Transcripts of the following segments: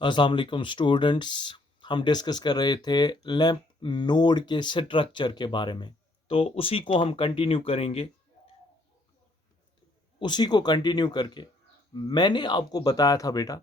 अस्सलाम वालेकुम स्टूडेंट्स। हम डिस्कस कर रहे थे लैंप नोड के स्ट्रक्चर के बारे में, तो उसी को हम कंटिन्यू करेंगे। उसी को कंटिन्यू करके मैंने आपको बताया था बेटा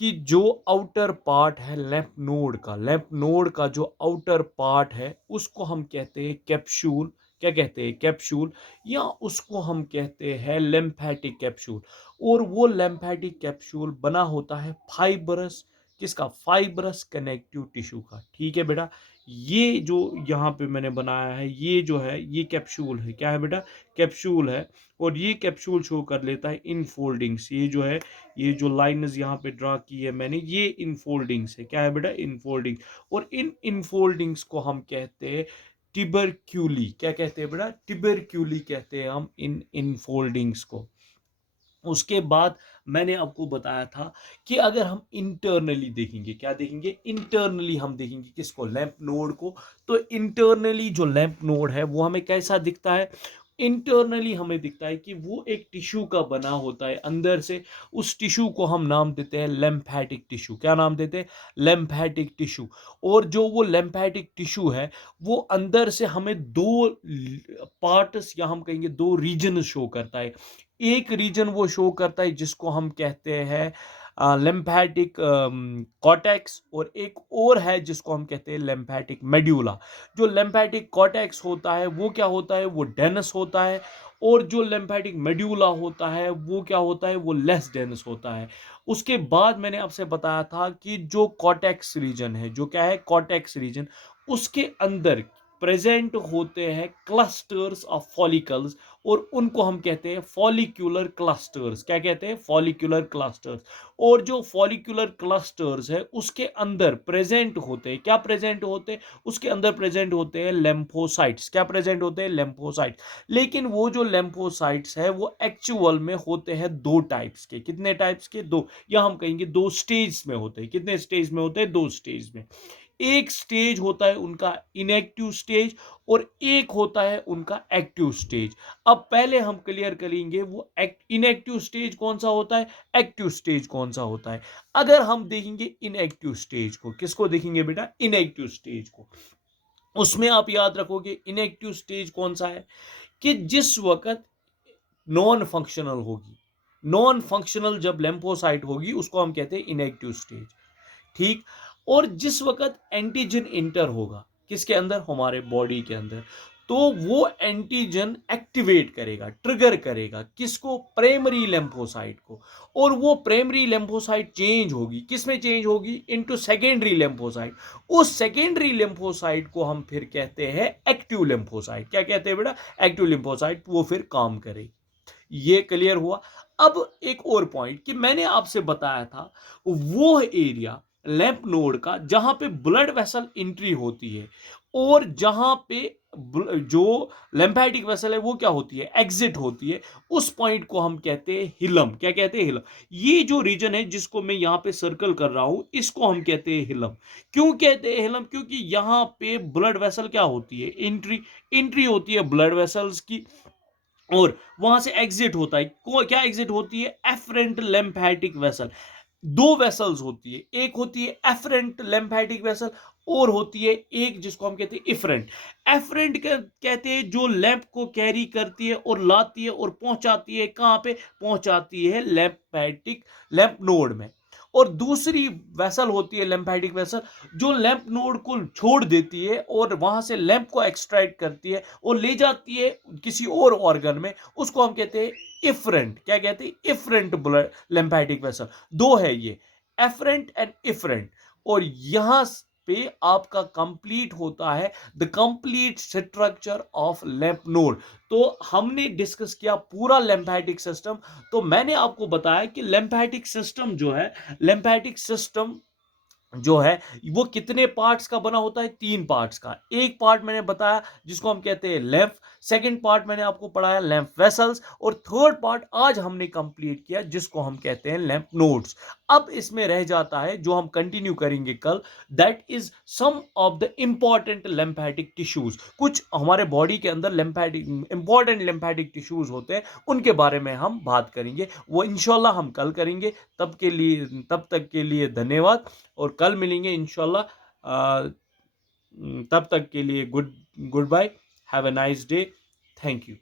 कि जो आउटर पार्ट है लैंप नोड का जो आउटर पार्ट है उसको हम कहते हैं कैप्सूल। क्या कहते हैं? कैप्सूल। या उसको हम कहते हैं लिम्फेटिक कैप्सूल। और वो लिम्फेटिक कैप्सूल बना होता है फाइबरस, किसका? फाइबरस कनेक्टिव टिश्यू का। ठीक है बेटा, ये जो यहाँ पे मैंने बनाया है ये जो है ये कैप्सूल है। क्या है बेटा? कैप्सूल है। और ये कैप्सूल शो कर लेता है इनफोल्डिंग्स। ये जो है, ये जो लाइंस यहाँ पे ड्रा की है मैंने, ये इनफोल्डिंग्स है। क्या है बेटा? इनफोल्डिंग। और इन इनफोल्डिंग्स को हम कहते हैं टिबरक्यूली। क्या कहते हैं बेटा? टिबरक्यूली कहते हैं हम इन इनफोल्डिंग्स को। उसके बाद मैंने आपको बताया था कि अगर हम इंटरनली देखेंगे, क्या देखेंगे? इंटरनली हम देखेंगे किसको? लैंप नोड को। तो इंटरनली जो लैंप नोड है वो हमें कैसा दिखता है? इंटरनली हमें दिखता है कि वो एक टिश्यू का बना होता है अंदर से। उस टिश्यू को हम नाम देते हैं लिम्फेटिक टिश्यू। क्या नाम देते हैं? Lymphatic tissue. और जो वो लिम्फेटिक टिश्यू है वो अंदर से हमें दो पार्ट्स या हम कहेंगे दो रीजन शो करता है। एक रीजन वो शो करता है जिसको हम कहते हैं लिम्फेटिक कॉर्टेक्स, और एक और है जिसको हम कहते हैं लिम्फेटिक मेड्यूला। जो लिम्फेटिक कॉर्टेक्स होता है वो क्या होता है? वो डेंस होता है। और जो लिम्फेटिक मेड्यूला होता है वो क्या होता है? वो लेस डेंस होता है। उसके बाद मैंने आपसे बताया था कि जो कॉर्टेक्स रीजन है, जो क्या है? कॉर्टेक्स रीजन, उसके अंदर प्रेजेंट होते हैं क्लस्टर्स ऑफ फॉलिकल्स, और उनको हम कहते हैं फॉलिक्यूलर क्लस्टर्स। क्या कहते हैं? Follicular clusters. और जो फॉलिक्यूलर क्लस्टर्स है उसके अंदर प्रेजेंट होते हैं, क्या प्रेजेंट होते हैं? उसके अंदर प्रेजेंट होते हैं लेम्फोसाइट्स। क्या प्रेजेंट होते हैं? लेम्फोसाइट्स। लेकिन वो जो लेम्फोसाइट्स है वो एक्चुअल में होते हैं दो टाइप्स के। कितने टाइप्स के? दो, या हम कहेंगे दो स्टेज में होते हैं। कितने स्टेज में होते हैं? दो स्टेज में। एक स्टेज होता है उनका इनएक्टिव स्टेज, और एक होता है उनका एक्टिव स्टेज। अब पहले हम क्लियर करेंगे वो इनएक्टिव स्टेज कौन सा होता है, एक्टिव स्टेज कौन सा होता है। अगर हम देखेंगे इनएक्टिव स्टेज को, किसको देखेंगे बेटा? इनएक्टिव स्टेज को। उसमें आप याद रखोगे इनएक्टिव स्टेज कौन सा है? कि जिस वक्त नॉन फंक्शनल होगी, नॉन फंक्शनल जब लेम्फोसाइट होगी उसको हम कहते हैं इनएक्टिव स्टेज। ठीक। और जिस वक्त एंटीजन इंटर होगा किसके अंदर? हमारे बॉडी के अंदर, तो वो एंटीजन एक्टिवेट करेगा, ट्रिगर करेगा किसको? प्राइमरी लेम्फोसाइट को। और वो प्राइमरी लेम्फोसाइट चेंज होगी, किसमें चेंज होगी? Into secondary lymphocyte. उस सेकेंडरी लेम्फोसाइट को हम फिर कहते हैं एक्टिव लेम्फोसाइट। क्या कहते हैं बेटा? एक्टिव लेम्फोसाइट। वो फिर काम करेगी। ये क्लियर हुआ। अब एक और पॉइंट कि मैंने आपसे बताया था वो एरिया लैंप नोड का जहां पे ब्लड वेसल एंट्री होती है, और जहां पे जो लिम्फेटिक वेसल है वो क्या होती है? एग्जिट होती है। उस पॉइंट को हम कहते हैं हिलम। क्या कहते हैं? हिलम। ये जो रीजन है जिसको मैं यहां पे सर्कल कर रहा हूं इसको हम कहते हैं हिलम। क्यों कहते हैं हिलम? क्योंकि यहां पे ब्लड वेसल क्या होती है? एंट्री। एंट्री होती है ब्लड वेसल्स की, और वहां से एग्जिट होता है। क्या एग्जिट होती है? Efferent lymphatic vessel. दो वेसल्स होती है, एक होती है एफरेंट लिम्फेटिक वेसल, और होती है एक जिसको हम कहते हैं इफरेंट। एफरेंट कहते हैं जो लैंप को कैरी करती है और लाती है और पहुंचाती है कहां पे? पहुंचाती है लिम्फेटिक लैंप नोड में। और दूसरी वेसल होती है लिम्फेटिक वेसल, जो लैंप नोड को छोड़ देती है और वहां से लैंप को एक्सट्रैक्ट करती है और ले जाती है किसी और ऑर्गन में। उसको हम कहते हैं इफरेंट। क्या कहते हैं? Efferent blood lymphatic vessel. दो है ये, एफरेंट एंड इफरेंट। और यहां पे आपका कंप्लीट होता है the complete structure of lamp node. तो हमने डिस्कस किया पूरा लिम्फेटिक सिस्टम। तो मैंने आपको बताया कि लिम्फेटिक सिस्टम जो है, लिम्फेटिक सिस्टम जो है वो कितने पार्ट्स का बना होता है? 3 पार्ट्स का। एक पार्ट मैंने बताया जिसको हम कहते हैं lymph, सेकंड पार्ट मैंने आपको पढ़ाया lymph vessels और थर्ड पार्ट आज हमने कंप्लीट किया जिसको हम कहते हैं lymph nodes। अब इसमें रह जाता है जो हम कंटिन्यू करेंगे कल, that is some of the important lymphatic tissues. कुछ हमारे बॉडी के अंदर lymphatic इंपॉर्टेंट lymphatic टिश्यूज होते हैं, उनके बारे में हम बात करेंगे। वो इंशाल्लाह हम कल करेंगे। तब तक के लिए धन्यवाद और कल मिलेंगे इंशाल्लाह। तब तक के लिए goodbye. Have a nice day. Thank you.